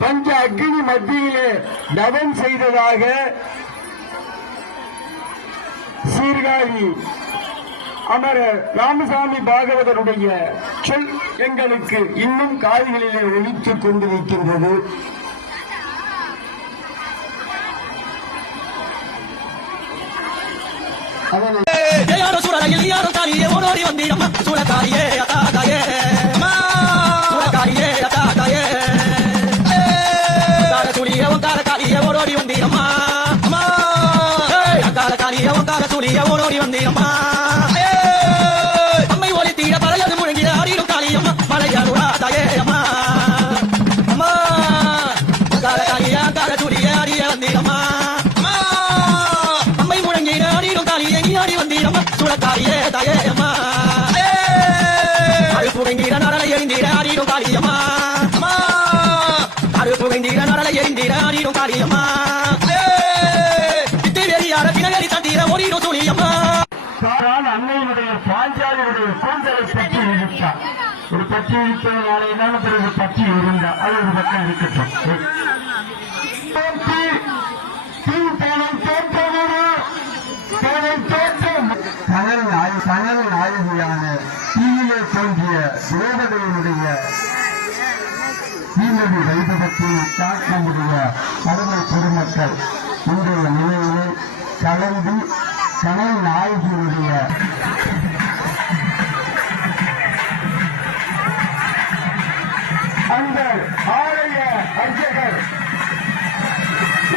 பஞ்ச அக்னி மத்தியிலே தவம் செய்ததாக சீர்காழி அமரர் ராமசாமி பாகவதருடைய சொல் எங்களுக்கு இன்னும் காதுகளிலே ஒலித்துக் கொண்டிருக்கின்றது. ஓடி வந்தீரம்மா அம்மை ஒளி தீர பறையது முழங்கிட ஆடிடும் காளியம்மா மலையாடுடா தாயே அம்மா அம்மா காளியா கார சூரிய ஆடிய வந்தீரம்மா அம்மை முழங்கிட ஆடிடும் காளியை நீ ஆடி வந்தீரம்மா சுழக்காரியே தாயே அம்மா அது புகைந்திட நரலை எரிந்திட ஆடிடும் காளியம்மா அது புகைந்திட நரலை எரிந்திட ஆடிடும் காளியம்மா அன்னையினுடைய பாஞ்சாலியுடைய கூந்தலை பற்றி இழுத்தார். ஒரு பற்றி இழுத்ததுனால பிறகு பற்றி இருந்தார். அது ஒரு பக்கம் இருக்கட்டும். கனல் நாயகியான தீயிலே தோன்றிய தேவதையினுடைய தீமதி வைபவத்தில் நம்முடைய அருமை பொதுமக்கள் இன்றைய நிலையிலே கலந்து கனல் நாயகியுடைய அந்த ஆலய அர்ச்சகர்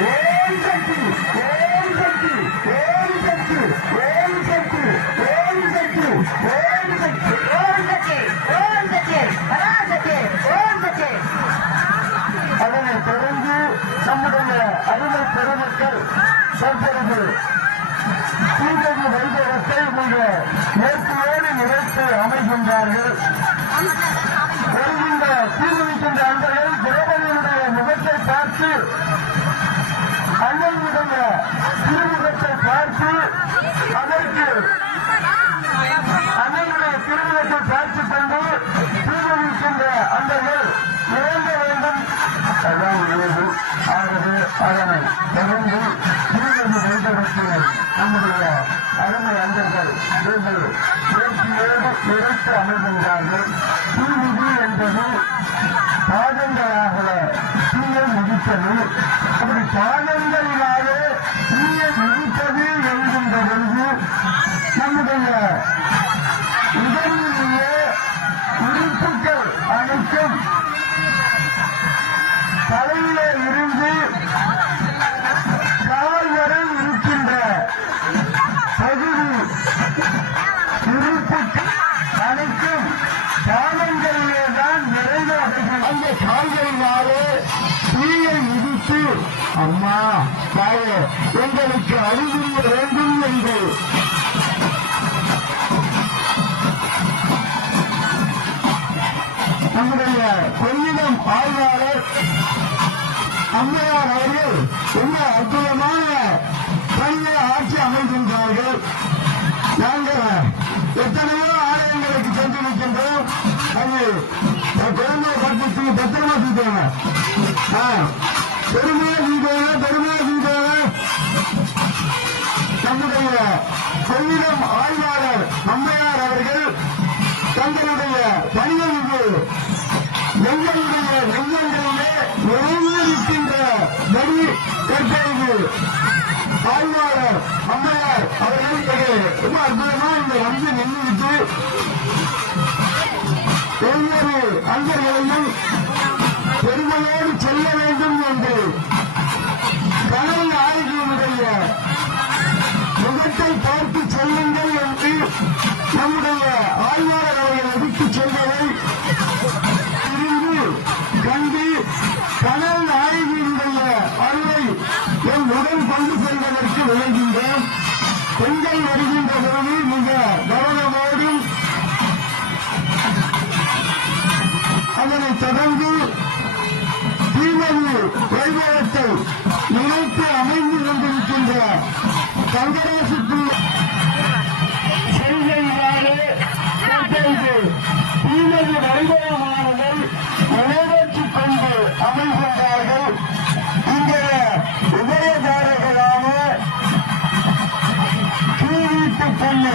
ஓம் சக்தி ஓம் சக்தி ஓம் சக்தி ஓம் சக்தி ஓம் சக்தி ஓம் சக்தி ஓம் சக்தி ஓம் சக்தி பராசக்தி ஓம் சக்தி. அதனை தொடர்ந்து நம்முடைய அருமை பெருமக்கள் சொற்பொழிவு தீமதி வைபவத்தை மிக நேர்த்தியோடு நிறைத்து அமைகின்றார்கள். வருகின்ற தீர்விக்கின்ற அன்பர்கள் திரௌபதியினுடைய முகத்தை பார்த்து அண்ணனுடைய திருமுகத்தை பார்த்து அதற்கு அண்ணனுடைய திருமுகத்தை பார்த்துக் கொண்டு தீர்விக்கின்ற அன்பர்கள் இறங்க வேண்டும். அதான் உயர்வு. ஆகவே அதனை தொடர்ந்து தீமதி வைபவத்தில் நம்முடைய அருமை அன்பர்கள் நீங்கள் பேச்சியோடு நிறைத்து அமைகின்றார்கள். தீவிதி என்பது பாதங்களாக தீயை மிதிப்பது. அப்படி பாதங்களினாலே தீயை மிதிப்பது என்கின்ற பொழுது நம்முடைய உடலிலேயே உறுப்புகள் அனைத்தும் தலையிலே இருந்து கால் வரை இருக்கின்ற பகுதி உறுப்புகள் அனைத்தும் பாதங்களிலே தான் நிறைவேறுகிறது. அந்த கால்களினாலே தீயை மிதித்து அம்மா தாயே எங்களுக்கு அறிவுரிய வேண்டும் என்று நம்முடைய கொள்ளிடம் ஆய்வாளர் அம்மையார் அவர்கள் என்ன அற்புதமான பணியை ஆட்சி அமைகின்றார்கள். நாங்கள் எத்தனையோ ஆலயங்களுக்கு சென்று நிற்கின்றோம். அது குழந்தை பற்றி பத்திரமா செய்வாங்க. பெருமாள் செய்வாங்க. நம்முடைய கொள்ளிடம் ஆய்வாளர் அம்மையார் அவர்கள் தங்களுடைய பணியை எங்களுடைய நெஞ்சங்களிலே நிறைவேறுகின்ற வழி தற்பொழுது ஆய்வாளர் அம்மையார் அவர்கள் ரொம்ப அற்புதமா இந்த வந்து நின்றுவிட்டு ஒவ்வொரு அன்பர்களையும் பெருமையோடு செல்ல வேண்டும் என்று கனல் நாயகியினுடைய முகத்தை பார்த்து செல்லுங்கள் என்று நம்முடைய ஆய்வாளர் அவர்கள் எடுத்து செல்வதை இருந்து கண்டு கனல் நாயகியினுடைய அருளை என் உடன் கொண்டு செல்வதற்கு விளைகின்றோம். பெண்கள் வருகின்ற போது மிக கவனமோடும் அதனைத் தொடர்ந்து தீமதி வைபவத்தை நினைத்து அமைந்து கொண்டிருக்கின்ற கங்கராசுக்கு செய்கையினாலே தீமதி வைபவமானதை நிறைவேற்றிக் கொண்டு அமைகின்றார். பட்டு சொல்லு